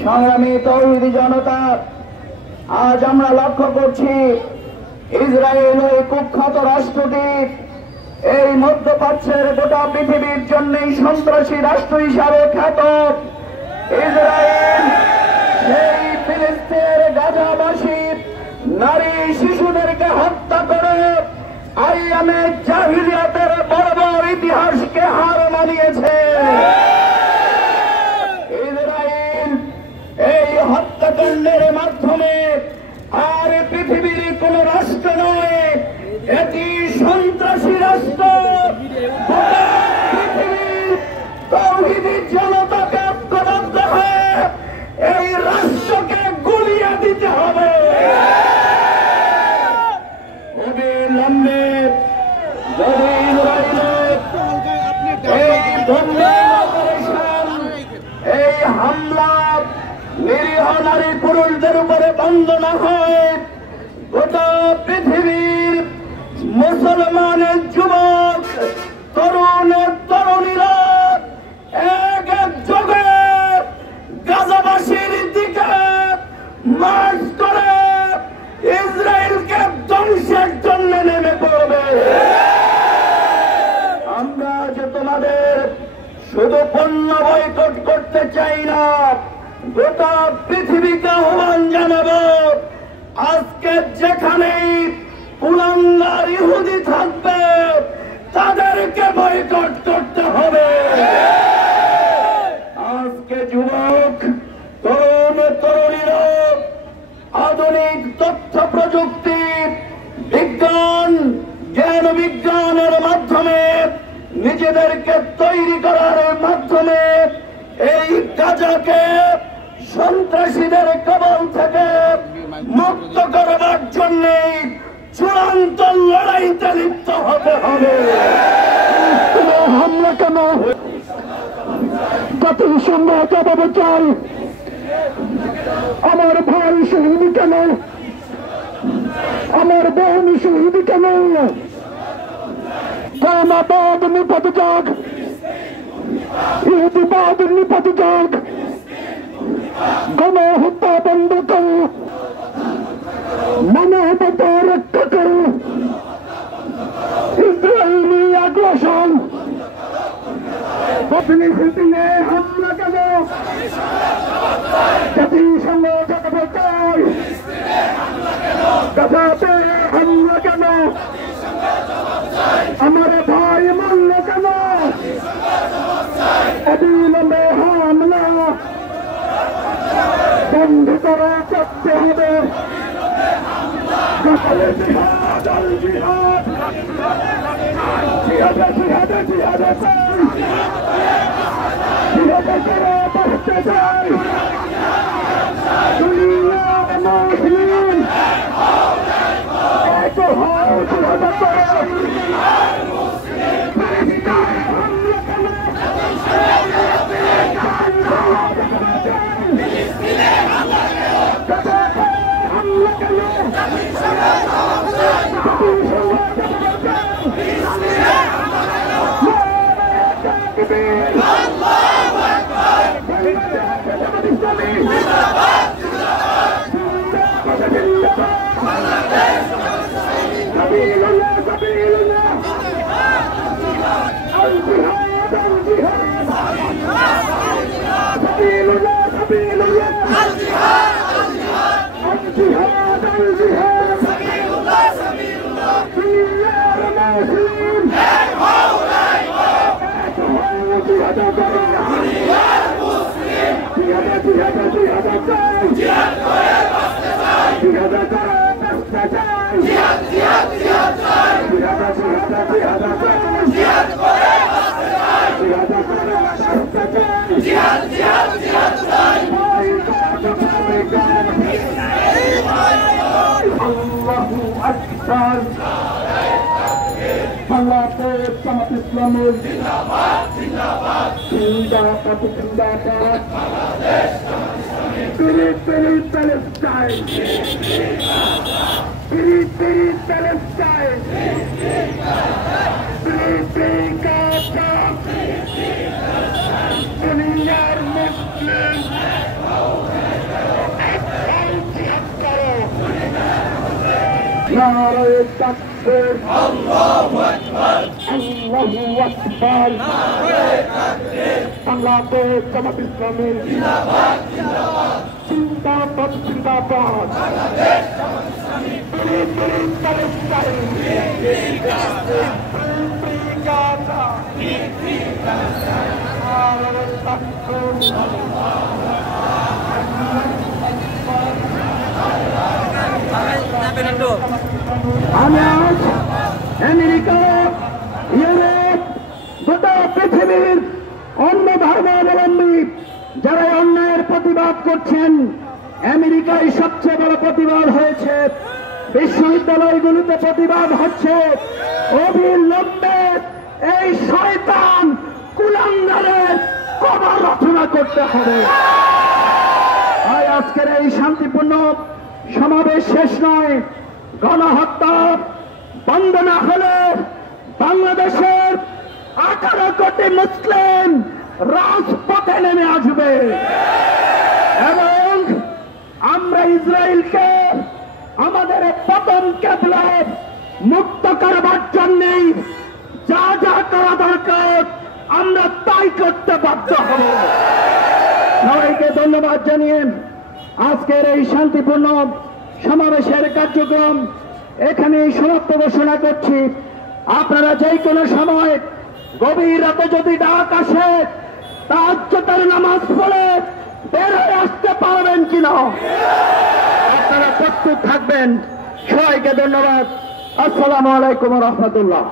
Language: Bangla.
সংগ্রামী তৌহিদি জনতা, আজ আমরা লক্ষ্য করছি ইসরায়েল ওই কুখ্যাত রাষ্ট্রটি এই মধ্যপ্রাচ্যের গোটা পৃথিবীর জন্যই সন্ত্রাসী রাষ্ট্র হিসাবে খ্যাত। ইসরায়েল সেই ফিলিস্তিনের গাজাবাসী নারী শিশুদেরকে হত্যা করে আইয়ামে জাহিলিয়াতের বর্বর ইতিহাসকে হার মানিয়েছে। ইসরায়েল এই হত্যাকাণ্ডের মাধ্যমে আর পৃথিবীর কোন রাষ্ট্র নয়, এটি সন্ত্রাসী রাষ্ট্র। পৃথিবীর তৌহিদি জনতাকে ঐক্যবদ্ধ হয়ে এই রাষ্ট্রকে গুলিয়ে দিতে হবে। অবিলম্বে যদি এই হামলা নিরীহ নারী পুরুষদের উপরে বন্ধ না হয়, গোটা পৃথিবীর মুসলমানের যুবক তরুণ তরুণীরা এক একযোগে গাজাবাসীর দিকে মার্চ করে ইসরায়েলকে ধ্বংসের জন্য নেমে পড়বে। আমরা যে তোমাদের শুধু পণ্য বয়কট করতে চাই না, গোটা পৃথিবীকে আহ্বান জানাবো, আজকে যেখানেই কুলাঙ্গার ইহুদি থাকবে তাদেরকে বয়কট করতে হবে। আজকে যুবক তরুণ তরুণীরা আধুনিক তথ্য প্রযুক্তি বিজ্ঞান জ্ঞান বিজ্ঞানের মাধ্যমে নিজেদেরকে তৈরি করার মাধ্যমে এই গাজাকে সন্ত্রাসীদের কবল থেকে মুক্ত করবার জন্য চূড়ান্ত লড়াইতে লিপ্ত হতে হবে। হামলা কেন জাতিসংঘ জবাব চাই। আমার ভাই শহীদ কেন, আমার বোন শহীদ কেন? কৌমাবাদ নিপাত যাক, ইহুদিবাদ নিপাত যাক, গণহত্যা বন্ধ করো, মানবতা রক্ষা করো, ইসরায়েলি আগ্রাসন ফিলিস্তিনে হামলা কেন? জাতিসংঘ জবাব চাই। গাজাতে হামলা কেন? আমার ভাই মরল কেন? অবিলম্বে হামলা বন্ধ করা করতে হবে। জিহাদ আল জিহাদ, জিহাদ জিহাদ জিহাদ জিহাদ করে বাঁচতে চাই। দুনিয়ার মুসলিম এক হও, জিহাদ করে বাংলাদেশ জামাত ইসলামের জিন্দাবাদ জিন্দাবাদ জিন্দাবাদ জিন্দাবাদ Free Palestine! Free Palestine! Free Gaza! Dunyar Muslim! নারায়ে তাকবীর, আল্লাহু আকবার, আল্লাহু আকবার, নারায়ে তাকবীর। বাংলাদেশ জামাত ইসলামীর জিন্দাবাদ, জিন্দাবাদ, জিন্দাবাদ, জিন্দাবাদ। Bangladesh Jamaat Islami free free Palestine, free free Gaza, free free Gaza, free free Gaza. নারায়ে তাকবীর, আমি আজ আমেরিকা, ইউরোপ, গোটা পৃথিবীর অন্য ধর্মাবলম্বী যারা অন্যায়ের প্রতিবাদ করছেন, আমেরিকায় সবচেয়ে বড় প্রতিবাদ হয়েছে, বিশ্ববিদ্যালয়গুলিতে প্রতিবাদ হচ্ছে। অবিলম্বে এই শয়তান কুলাঙ্গারের কবর রচনা করতে হবে। আর আজকের এই শান্তিপূর্ণ সমাবেশ শেষ নয়, গণহত্যা বন্ধ না হলে বাংলাদেশের 18 কোটি মুসলিম রাজপথে নেমে আসবে এবং আমরা ইসরায়েলকে আমাদের প্রথম কেবলা মুক্ত করবার জন্য যা যা করা দরকার আমরা তাই করতে বাধ্য হব। সবাইকে ধন্যবাদ জানিয়ে আজকের এই শান্তিপূর্ণ সমাবেশের কার্যক্রম এখানে সমাপ্ত ঘোষণা করছি। আপনারা যে কোনো সময় গভীর রাতে যদি ডাক আসে তাহাজ্জুদের নামাজ পড়ে বের হয়ে আসতে পারবেন কিনা, আপনারা প্রস্তুত থাকবেন। সবাইকে ধন্যবাদ। আসসালামু আলাইকুম ওয়া রাহমাতুল্লাহ।